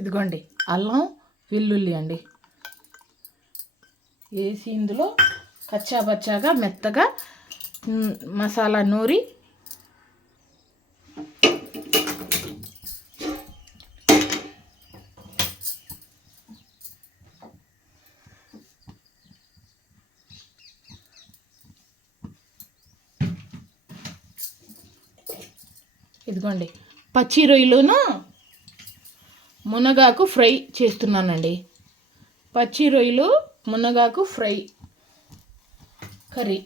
ఇదిగోండి అల్లం వెల్లుల్లి అండి వేసి ఇందులో కచ్చాపచ్చాగా మెత్తగా మసాలా నూరి ఇదిగోండి పచ్చి రొయ్యలును మునగాకు ఫ్రై చేస్తున్నానండి. పచ్చి రొయ్యలు మునగాకు ఫ్రై కర్రీ.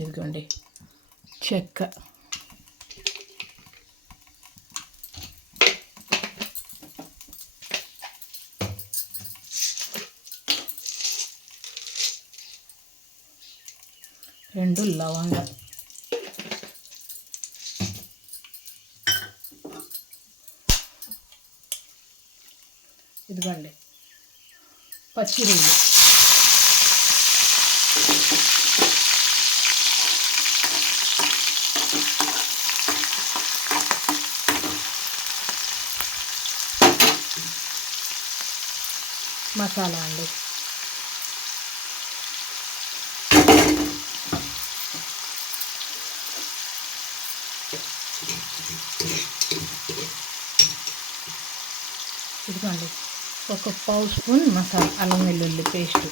ఇదిగోండి చెక్క, రెండు లవంగా, ఇదిగోండి పచ్చి రొయ్యలు, మసాలా అండి. ఇదిగోండి ఒక పావు స్పూన్ మసాలా అల్లం వెల్లుల్లి పేస్ట్,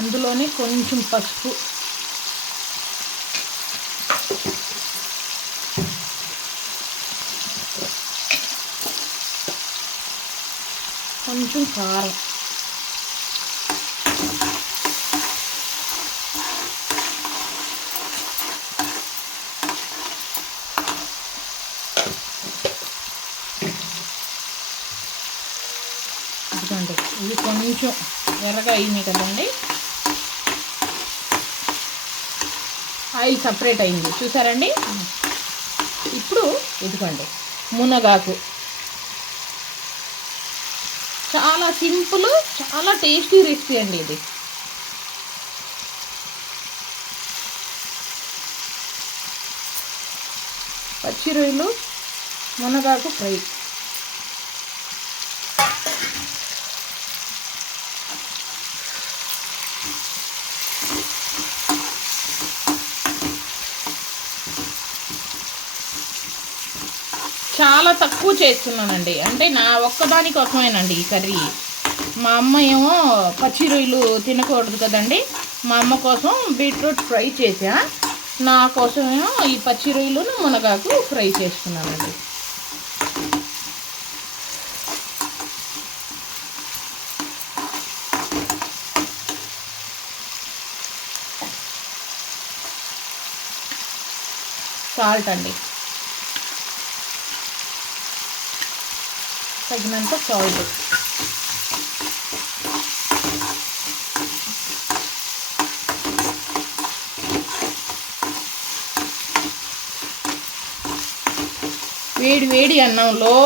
అందులోనే కొంచెం పసుపు, కొంచెం కారం, ఇదిగోండి ఇవి కొంచెం ఎర్రగా అయింది కదండి, ఆయిల్ సపరేట్ అయింది చూసారండి. ఇప్పుడు ఇదిగోండి మునగాకు, చాలా సింపుల్, చాలా టేస్టీ రెసిపీ అండి ఇది. పచ్చి రొయ్యలు మునగాకు ఫ్రై. చాలా తక్కువ చేస్తున్నానండి, అంటే నా ఒక్కదాని కోసమేనండి ఈ కర్రీ. మా అమ్మ ఏమో పచ్చి రొయ్యలు తినకూడదు కదండి, మా అమ్మ కోసం బీట్రూట్ ఫ్రై చేసా, నా కోసమేమో ఈ పచ్చి రొయ్యలను మునగాకు ఫ్రై చేస్తున్నానండి. సాల్ట్ అండి, తగినంత సాల్ట్, వేడి వేడి అన్నంలో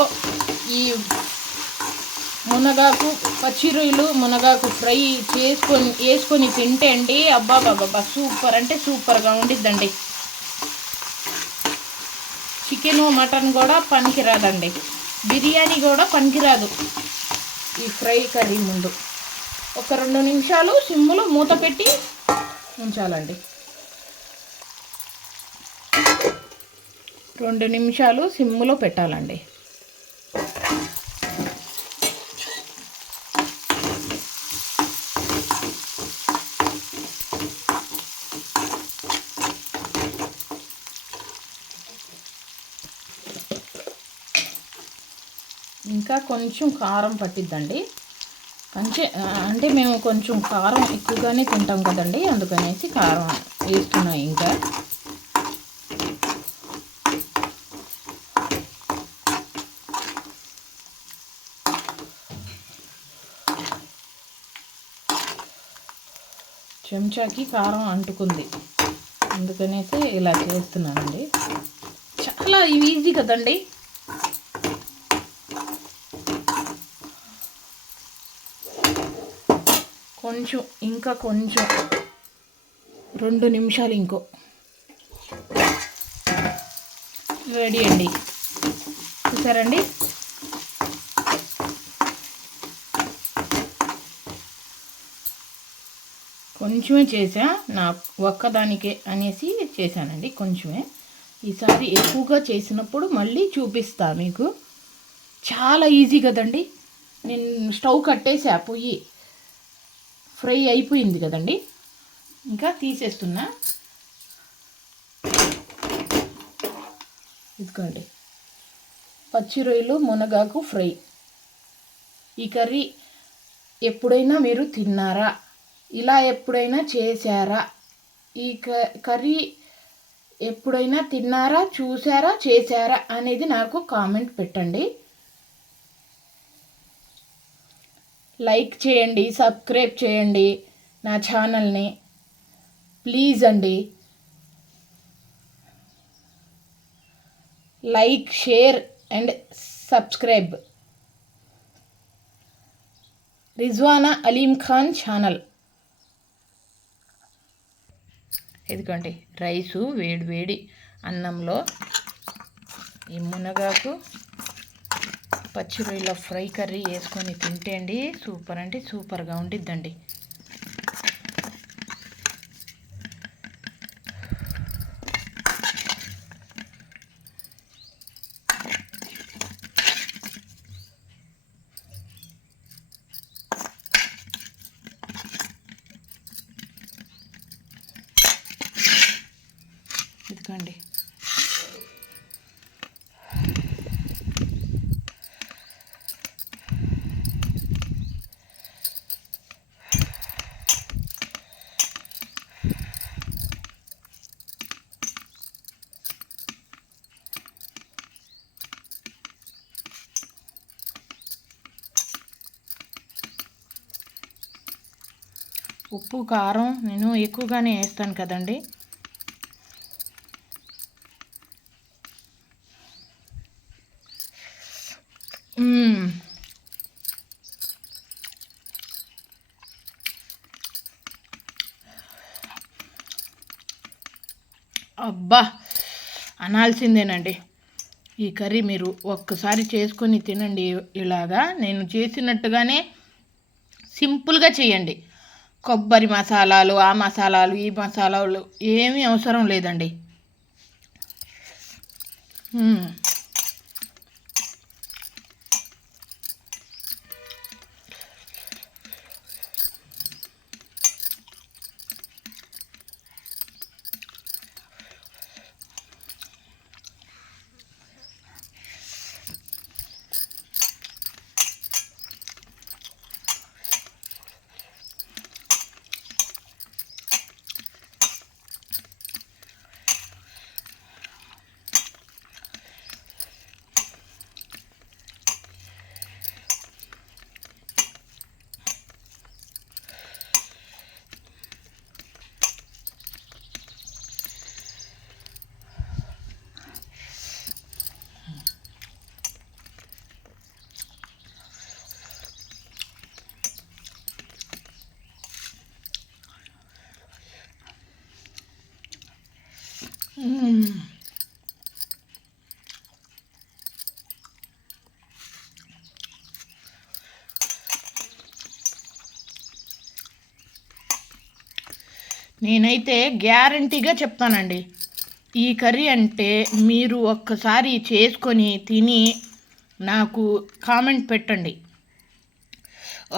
ఈ మునగాకు పచ్చి రొయ్యలు మునగాకు ఫ్రై వేసుకొని తింటే అండి అబ్బా బాబా సూపర్ అంటే సూపర్గా ఉండిద్దండి. చికెను మటన్ కూడా పనికిరాదండి, బిర్యానీ కూడా పనికిరాదు ఈ ఫ్రై కర్రీ ముందు. ఒక 2 నిమిషాలు సిమ్ములో మూత పెట్టి ఉంచాలండి. 2 నిమిషాలు సిమ్ములో పెట్టాలండి. ఇంకా కొంచెం కారం పట్టిద్దండి. అంటే మేము కొంచెం కారం ఎక్కువగానే తింటాం కదండి, అందుకనేసి కారం వేస్తున్నాం. ఇంకా చెంచాకి కారం అంటుకుంది, అందుకనేసి ఇలా చేస్తున్నానండి. చాలా ఈజీ కదండి. ఇంకా కొంచెం 2 నిమిషాలు ఇంకో రెడీ అండి. చూసారండి, కొంచెమే చేసా, నా ఒక్కదానికే అనేసి చేశానండి, కొంచెమే. ఈసారి ఎక్కువగా చేసినప్పుడు మళ్ళీ చూపిస్తా మీకు. చాలా ఈజీ కదండి. నేను స్టవ్ కట్టేసా, పొయ్యి ఫ్రై అయిపోయింది కదండి. ఇంకా తీసేస్తున్నా. ఇదిగోండి, పచ్చి రొయ్యలు మునగాకు ఫ్రై. ఈ కర్రీ ఎప్పుడైనా మీరు తిన్నారా? ఇలా ఎప్పుడైనా చేశారా? ఈ కర్రీ ఎప్పుడైనా తిన్నారా, చూసారా, చేశారా అనేది నాకు కామెంట్ పెట్టండి. లైక్ చేయండి, సబ్స్క్రైబ్ చేయండి నా ఛానల్ని, ప్లీజ్ అండి. Like, share and subscribe. Rizwana Aleem Khan channel. ఇదిగోండి, రైసు వేడి వేడి అన్నంలో ఈ మునగాకు పచ్చి రొయ్యల ఫ్రై కర్రీ వేసుకొని తింటే అండి సూపర్ అంటే సూపర్గా ఉండిద్దండి. ఇదిగోండి, ఉప్పు కారం నేను ఎక్కువగానే వేస్తాను కదండి. అబ్బా, అనాల్సిందేనండి. ఈ కర్రీ మీరు ఒక్కసారి చేసుకొని తినండి. ఇలాగా నేను చేసినట్టుగానే సింపుల్గా చేయండి. కొబ్బరి మసాలాలు, ఆ మసాలాలు, ఈ మసాలాలు ఏమీ అవసరం లేదండి. నేనైతే గ్యారంటీగా చెప్తానండి, ఈ కర్రీ అంటే మీరు ఒక్కసారి చేసుకొని తిని నాకు కామెంట్ పెట్టండి.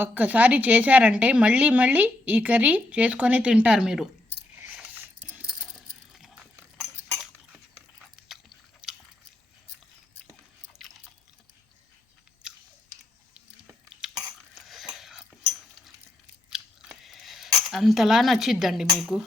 ఒక్కసారి చేశారంటే మళ్ళీ మళ్ళీ ఈ కర్రీ చేసుకొని తింటారు మీరు. అంతలా నచ్చిద్దండి మీకు.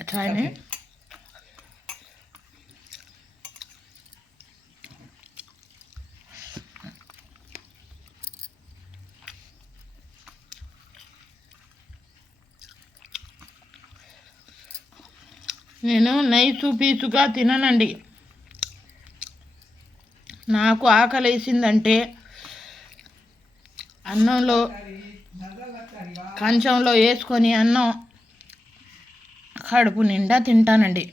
అట్లానే నేను నైసు పీసుగా తిననండి. నాకు ఆకలి వేసిందంటే అన్నంలో కంచంలో వేసుకొని అన్నం కడుపు నిండా తింటానండి.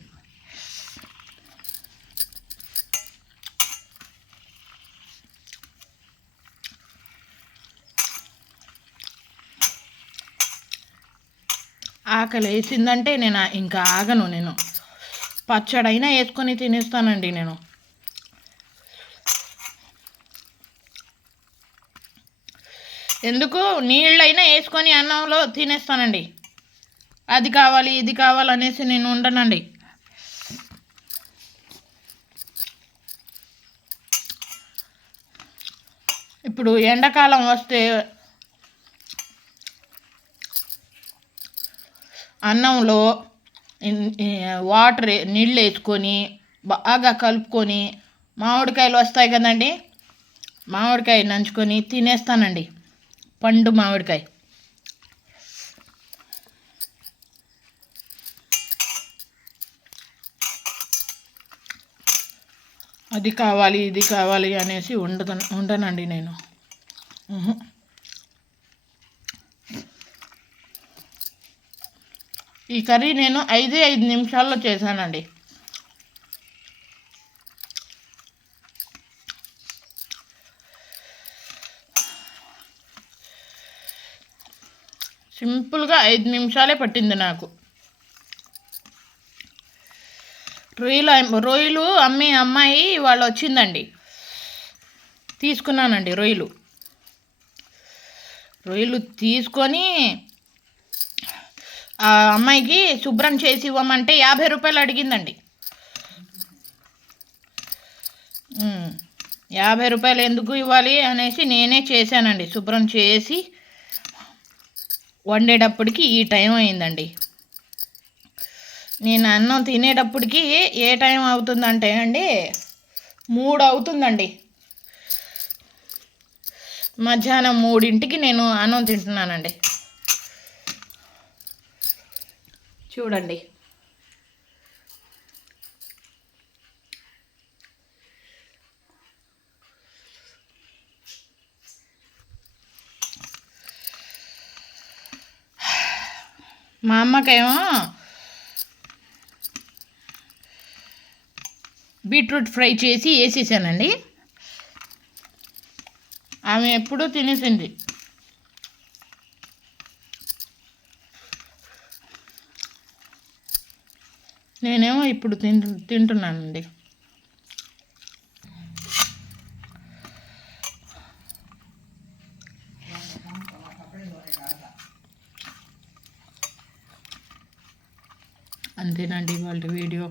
ఆకలి వేసిందంటే నేను ఇంకా ఆగను. నేను పచ్చడైనా వేసుకొని తినేస్తానండి. నేను ఎందుకు నీళ్ళైనా వేసుకొని అన్నంలో తినేస్తానండి. అది కావాలి ఇది కావాలనేసి నేను ఉండనండి. ఇప్పుడు ఎండాకాలం వస్తే అన్నంలో వాటర్ నీళ్ళు వేసుకొని బాగా కలుపుకొని మామిడికాయలు వస్తాయి కదండి, మామిడికాయ నంచుకొని తినేస్తానండి. పండు మామిడికాయ. అది కావాలి ఇది కావాలి అనేసి ఉండనండి నేను. ఈ కర్రీ నేను 5 నిమిషాల్లో చేశానండి. సింపుల్గా 5 నిమిషాలే పట్టింది నాకు. రొయ్యలు అమ్మే అమ్మాయి వాళ్ళు వచ్చిందండి, తీసుకున్నానండి. రొయ్యలు తీసుకొని ఆ అమ్మాయికి శుభ్రం చేసి ఇవ్వమంటే 50 రూపాయలు అడిగిందండి. 50 రూపాయలు ఎందుకు ఇవ్వాలి అనేసి నేనే చేశానండి. శుభ్రం చేసి వండేటప్పటికి ఈ టైం అయిందండి. నేను అన్నం తినేటప్పటికి ఏ టైం అవుతుందంటే అండి 3 అవుతుందండి. మధ్యాహ్నం 3ంటికి నేను అన్నం తింటున్నానండి. చూడండి. మా అమ్మకేమో బీట్రూట్ ఫ్రై చేసి వేసేసానండి. ఆమె ఎప్పుడూ తినేసింది. నేనేమో ఇప్పుడు తింటున్నానండి. అంతేనండి వాళ్ళ వీడియో.